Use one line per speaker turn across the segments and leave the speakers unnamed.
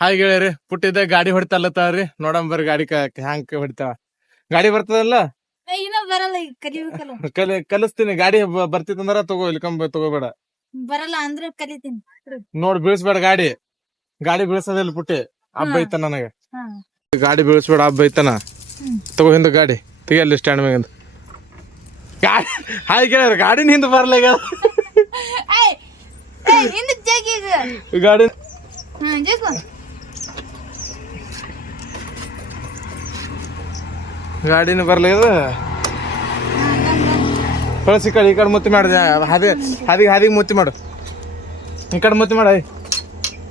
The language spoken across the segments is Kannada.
ಹಾಯ್ ಗೆಳೆಯರಿ ಪುಟ್ಟಿದ್ದ ಗಾಡಿ ಹೊಡಿತಲ್ಲತ್ತಾವ್ರಿ ನೋಡಮ್ ಬರ್ರಿ ಗಾಡಿ ಹ್ಯಾಂಗ್ ಹೊಡಿತಾವ? ಗಾಡಿ ಬರ್ತದಲ್ಲ?
ಇನ್ನ ಬರಲ್ಲ ಈಗ ಕಲಿಬೇಕಲ್ಲ.
ಕಲಿ ಕಲಿಸ್ತೀನಿ. ಗಾಡಿ ಬ- ಬರ್ತಿತ್ತಂದ್ರ ತಗೋ ಇಲ್ಕೊಂಬ ತಗೋಬೇಡ.
ಬರಲ್ಲ ಅಂದ್ರೆ ಕಲಿತೀನಿ.
ನೋಡ್ ಬೀಳ್ಸ್ಬೇಡ ಗಾಡಿ. ಗಾಡಿ ಬೀಳ್ಸೋದಿಲ್ಲ ಪುಟ್ಟಿ. ಹಬ್ಬ. ಐತ ನನಗೆ.
ಹಾ.
ಗಾಡಿ ಬೀಳ್ಸ್ಬೇಡ ಹಬ್ಬ ಐತನ? ತಗೋ ಹಿಂದ ಗಾಡಿ. ತೆಗಿಯಲ್ಲಿ ಸ್ಟ್ಯಾಂಡ್ ಮ್ಯಾಗಿಂದ ಗಾಡಿ ಹಾಯ್ ಕೇಳ್ರಿ ಗಾಡಿನ ಹಿಂದ ಬರ್ಲ ಈಗ.
ಏಯ್ ಏಯ್ ಹಿಂದಕ್ ಜಗ್ಗಿ ಈಗ.
ಗಾಡಿ
ಹಾ ಜಗ್ಗು.
ಗಾಡಿನ ಬರ್ಲ ಇದು. ಕಳಿಸಿ ಕಳಿ ಈ ಕಡೆ ಮುತ್ತಿ ಮಾಡಿದೆ ಹಾದಿ, ಹಾದಿಗೆ ಹಾದಿಗೆ ಮುತ್ತಿ ಮಾಡು. ಈ ಕಡೆ ಮುತ್ತಿ ಮಾಡ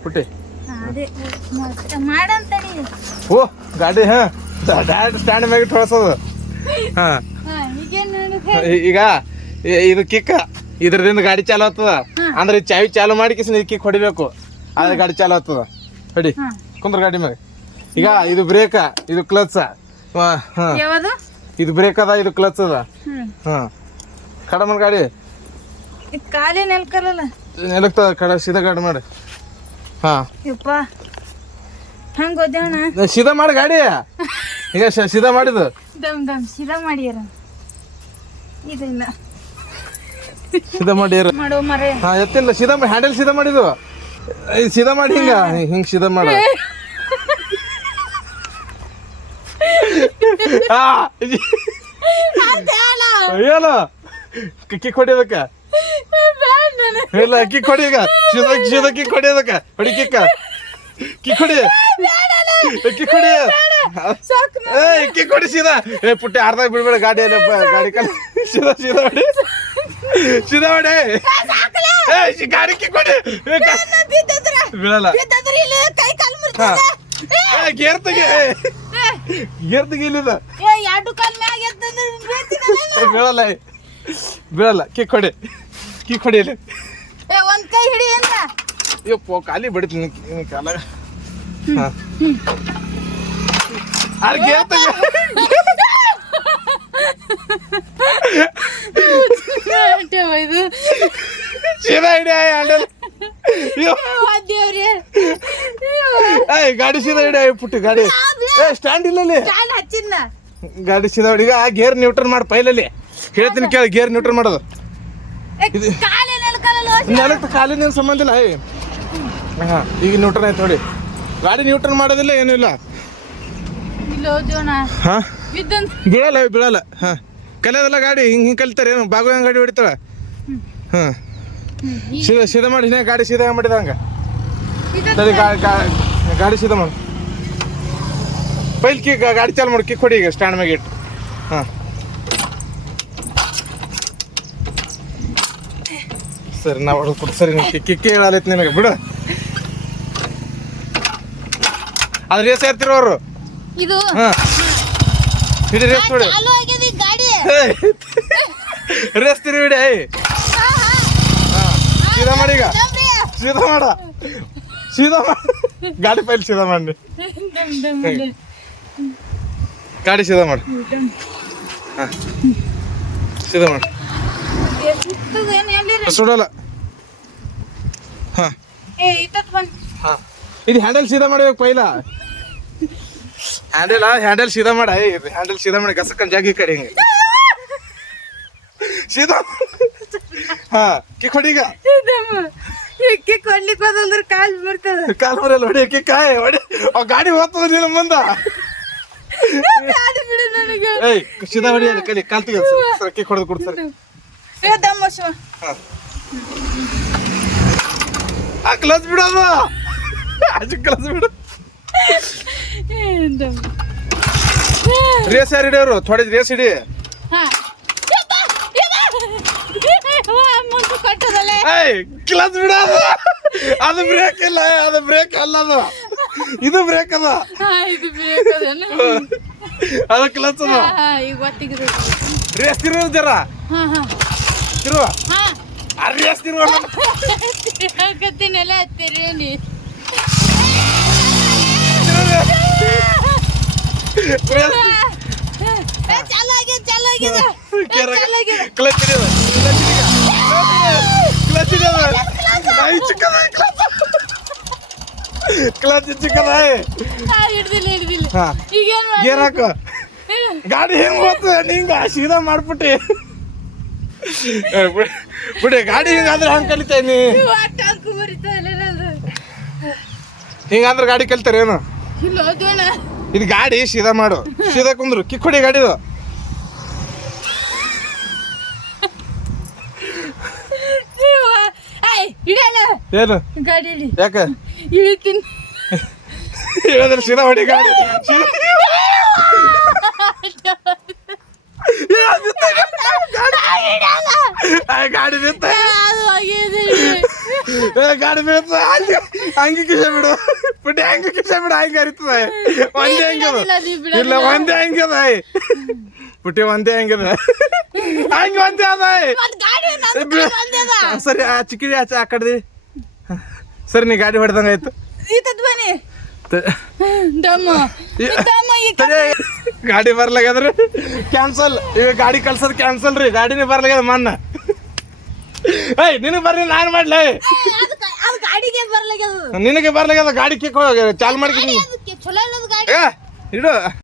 ಪುಟ್ಟಿ. ಓ, ಗಾಡಿ, ಹಾಂ. ಸ್ಟ್ಯಾಂಡ್ ಮ್ಯಾಗೆ ಹೊಳಸೋದು ಹಾಂ. ಈಗ ಇದು ಕಿಕ್ಕ. ಇದ್ರದಿಂದ ಗಾಡಿ ಚಾಲು ಆಗ್ತದ. ಅಂದ್ರೆ ಚಾವಿ ಚಾಲು ಮಾಡಿ ಕಿಸ್ ಕಿಕ್ ಹೊಡಿಬೇಕು. ಆದ್ರೆ ಗಾಡಿ ಚಾಲು ಆಗ್ತದ. ಹೊಡಿ, ಕುಂದ್ರ ಗಾಡಿ ಮ್ಯಾಗ. ಈಗ, ಇದು ಬ್ರೇಕ್ ಇದು ಕ್ಲಚ್
ಯಾವುದು?
ಇದು ಬ್ರೇಕ್ ಅದ ಇದು ಕ್ಲಚ್ ಅದ? ಹಾ. ಕಡಮನ್ ಗಾಡಿ.
ಕಾಲಿ ಕಾಲೇ ನೆಲ್ಕರಲ್ಲ
ನೆಲಕ್ತ ಕಡ ಸೀದಾ ಗಾಡಿ ಮಾಡಿ. ಹಾ.
ಯಪ್ಪ. ಹಂಗ
ಸೀದಾ ಮಾಡಿ ಗಾಡಿ. ಈಗ ಸೀದಾ ಮಾಡಿದ್ದು.
ದಮ್ ದಮ್. ಸೀದಾ ಮಾಡ್ಯಾರ. ಇದನ್ನ
ಸೀದಾ ಮಾಡಿ ಏರು.
ಮಾಡೋ ಮರೆ.
ಹಾ ಎತ್ತಿಲ್ಲ. ಸೀದಾ ಹ್ಯಾಂಡಲ್ ಸೀದಾ ಮಾಡಿದ್ದು. ಏ, ಸೀದಾ ಮಾಡಿ ಹಿಂಗ. ಹಿಂಗ್ ಸೀದಾ ಮಾಡ ಹಾ ಏನು ಅಕ್ಕಿ ಹೊಡಿಬೇಕ ಇಲ್ಲ ಅಕ್ಕಿ ಕೊಡಿ ಈಗ. ಸೀದಾ ಸೀದಾ ಕೊಡಿ ಹೊಡಿಬೇಕ ಹೊಡಿ ಕಿಕ್ಕ ಅಕ್ಕಿ. ಕೊಡಿ. ಅಕ್ಕಿ ಕೊಡಿ. ಏ ಕಿಕ್ ಕೊಡಿ ಸೀದಾ ಏ ಪುಟ್ಟಿ ಅರ್ಧ ಬಿಡ್ಬೇಡ ಗಾಡಿ ಎಲ್ಲ ಗಾಡಿ ಕಲ್ ಸೀದಾ ಸೀದಾ ಹೊಡಿ. ಸೀದಾ ಹೊಡಿ. ಏ ಶಿ- ಗಾಡಿ ಕಿಕ್ ಕೊಡಿ. ಬೀಳಲ್ಲ. ಗೇರ್ ತೆಗಿ ಗೇರ್ ತೆಗಿ ಇಲ್ಲಿದ
ಏ ಎರಡು ಕಾಲ್ ಮ್ಯಾಗ ಎತ್ತಂದ್ರೆ ಬೀಳ್ತೀನಲ್ಲ.
ಏ, ಬೀಳಲ್ಲ. ಬಿಡಲ್ಲ ಬೀಳಲ್ಲ. ಕಿಕ್ ಕೊಡಿ. ಕಿಕ್ ಹೊಡಿ ಇಲ್ಲಿ.
ಏ ಒಂದ್ ಕೈ ಹಿಡಿ ಅಂತ
ಯಪ್ಪೋ ಖಾಲಿ ಬಿಡ್ತೀನಿ ನಿನ್ನ ಕಾಲ ಅಲ್ಲಿ ಗೇರ್ ತೆಗಿ
ಇದು
ಸೀದಾ ಹಿಡಿ ಹ್ಯಾಂಡಲ್ ಏಯ್ ಗಾಡಿ ಸೀದಾ ಹಿಡಿ ಏ, ಪುಟ್ಟಿ ಗಾಡಿ. ಏ ಸ್ಟ್ಯಾಂಡ್ ಇಲ್ಲ ಅಲ್ಲಿ
ಹಚ್ಚಿನ
ಗಾಡಿ ಸೀದಾ ಹೊಡಿ ಈಗ ಗೇರ್ ನ್ಯೂಟ್ರಲ್ ಮಾಡಿ ಪೈಲಲ್ಲಿ. ಹೇಳ್ತೀನಿ ಕೇಳಿ ಗೇರ್ ನ್ಯೂಟ್ರನ್ ಮಾಡೋದು. ಇದು ಕಾಲಿನ ಸಂಬಂಧ ಇಲ್ಲ ಏಯ್. ಹಾ ಈಗ ನ್ಯೂಟ್ರನ್ ಆಯ್ತು ನೋಡಿ. ಗಾಡಿ ನ್ಯೂಟ್ರನ್ ಮಾಡೋದಿಲ್ಲ ಏನೂ ಇಲ್ಲ. ಹಾ? ಬೀಳಲ್ಲ ಬೀಳಲ್ಲ. ಹಾ. ಕಲಿಯೋದಲ್ಲ ಗಾಡಿ ಹಿಂಗೆ ಹಿಂಗೆ ಕಲಿತಾರೆ ಏನು? ಬಾಗು ಗಾಡಿ ಹೊಡಿತಾಳೆ? ಹಾ. ಸೀದಾ ಸೀದಾ ಮಾಡಿ ಹಿಂಗೆ ಗಾಡಿ ಸೀದಾ ಮಾಡಿದ ಹಂಗೆ. ಸರಿ ಗಾ- ಗಾ- ಗಾಡಿ ಸೀದಾ ಮಾಡು. ಪೈಲ್ ಕಿ ಗಾಡಿ ಚಾಲು ಮಾಡಿ ಕಿಕ್ ಹೊಡಿ ಈಗ ಸ್ಟ್ಯಾಂಡ್ ಮ್ಯಾಗ ಇಟ್ಟು. ಹಾಂ. ಸರಿ ನಾವು ಹೊಡೆದು ಕೊಡು ಸರಿ ನಿಮ್ಗೆ ಕಿಕ್ಕಿ ಹೇಳಲೈತಿ ನಿಮಗೆ ಬಿಡು. ಅದು ರೇಸ್ ಇರ್ತಿರೋ ಅವರು?
ಇದು
ಹಾಂ. ಹಿಡಿ ರೇಸ್ ಬಿಡಿ ರೇಸ್ ತಿರು ಬಿಡಿ ಐ ಹಾಂ ಸೀದಾ ಮಾಡಿ ಈಗ. ಸೀದಾ ಮಾಡ. ಸೀದಾ ಮಾಡಿ. ಗಾಡಿ ಪೈಲ್ ಸೀದಾ ಮಾಡಿ. ಗಾಡಿ ಸೀದಾ ಮಾಡು. ಹಾಂ. ಸೀದಾ ಮಾಡು? ಸುಡಲ್ಲ. ಹಾಂ. ಇದು ಹ್ಯಾಂಡಲ್ ಸೀದಾ ಮಾಡ್ಬೇಕು ಪೈಲ. ಹ್ಯಾಂಡಲ್ ಹ್ಯಾಂಡಲ್ ಸೀದಾ ಮಾಡ. ಹ್ಯಾಂಡಲ್ ಸೀದಾ ಮಾಡಿ ಗಸಕ್ಕನ್ ಜಾಗಿ ಕಡೆ ಹಿಂಗೆ. ಸೀದಾ ಹಾ ಕಿಕ್ ಹೊಡಿ ಈಗ
ಕಿಕ್ ಕೊಡ್ಲಿಕ್ಕೆ ಹೋದಂದ್ರೆ ಕಾಲ್ ಬರ್ತದೆ.
ಕಾಲ್ ಬರಲ್ಲ ಹೊಡಿ ಕಿಕ್ ಕಾಯ್ ಹೊಡಿ. ಗಾಡಿ ಹೋಗ್ತದ ನಿನ್ನ ಮುಂದ. ಏಯ್ ಕಲಿ ಕಾಲ್ ಕೊಡ್ತಾರೆ
ಏ ದಮ್ಮ ಶಿವ
ಆ ಕ್ಲಾಸ್ ಕ್ಲಾಸ್ ಬಿಡು. ರೇಸ್ ಯಾರು ಹಿಡಿಯೋರು? ಥೋಡೆ ರೇಸ್ ಹಿಡಿ. ಕ್ಲಚ್ ಬಿಡೋದು ಅದು ಬ್ರೇಕ್ ಇಲ್ಲ ಅದು ಬ್ರೇಕ್ ಅಲ್ಲ ಅದು. ಇದು ಬ್ರೇಕ್ ಅದ.
ಇದು
ಅದು ಕ್ಲಚ್ ಅದ.
ಈಗ ಗೊತ್ತಿಗಿದೆ
ರೇಸ್ ತಿರು ಜರ. ಆ ರೇಸ್ ತಿರುವ
ತಿರುಗತ್ತೀನೆಲ್ಲ ತಿರುಗಿ
ಕ್ಲಚ್ ಕ್ಲಚ್ ಕ್ಲಚ್ ಚಿಕ್ಕದ
ಹಿಡ್ದಿಲ್ಲ ಹಿಡ್ದಿಲ್ಲ.
ಹಾ. ಗೇರ್ ಹಾಕು. ಗಾಡಿ ಹೆಂಗ್ ಹೋಗ್ತದೆ ನಿಂಗ ಸೀದಾ ಮಾಡ್ಬಿಟ್ಟಿ. ಬಿಡಿ ಗಾಡಿ ಹಿಂಗಾದ್ರೆ ಹಂಗೆ ಕಲಿತೇನಿ ಹಿಂಗಾದ್ರೆ ಗಾಡಿ
ಕಲಿತಾರೇನು
ಇದು ಗಾಡಿ ಸೀದಾ ಮಾಡು. ಸೀದಾ ಕುಂದ್ರು. ಕಿಕ್ಕೊಡಿ ಗಾಡಿದು
ಏಯ್ ಹಿಡಿಯಲ್ಲ
ಏನು?
ಗಾಡಿಲಿ.
ಯಾಕೆ?
ಇಳಿತೀನಿ.
ಹೇಳಿದ್ರೆ ಸೀದಾ ಹೊಡಿ ಗಾಡಿ. ಗಾಡಿ ನಿಂತ ಗಾಡಿ ಬಿತ್ತ ಹಂಗೆ ಹಂಗೆ ಕಿಸೆ ಬಿಡು. ಬಿಟ್ಟು ಹಂಗೆ ಕಿಸೆ ಬಿಡು ಹಂಗೆ ಹರಿತದೆ. ಒಂದೇ ಹಂಗದ ಇಲ್ಲ ಒಂದೇ ಹಂಗದ ಪುಟ್ಟಿ ಒಂದೇ ಹಂಗದ ಹಂಗೆ ಒಂದೇ ಅದ. ಸರಿ ಆ ಚಿಕ್ಕಿ ಆಚೆ ಆ ಕಡ್ದಿ. ಸರಿ ನೀ ಗಾಡಿ ಹೊಡೆದಂಗ ಆಯ್ತು. ಗಾಡಿ ಬರ್ಲಾಗದ್ರಿ ಕ್ಯಾನ್ಸಲ್ ಈಗ ಗಾಡಿ ಕಳ್ಸೋದು ಕ್ಯಾನ್ಸಲ್ ರೀ. ಗಾಡಿನೇ ಬರ್ಲಾಗ್ಯದ ಮನ್ನ. ಏಯ್ ನಿನಗೆ ಬರ್ಲಿ ನಾನು ಮಾಡ್ಲಿ. ನಿನಗೆ ಬರ್ಲಾಗ್ಯದ ಗಾಡಿ ಕಿಕ್ ಚಾಲ್ ಮಾಡಿ
ಅದಕ್ಕೆ ಚಲೋ
ಇಡು.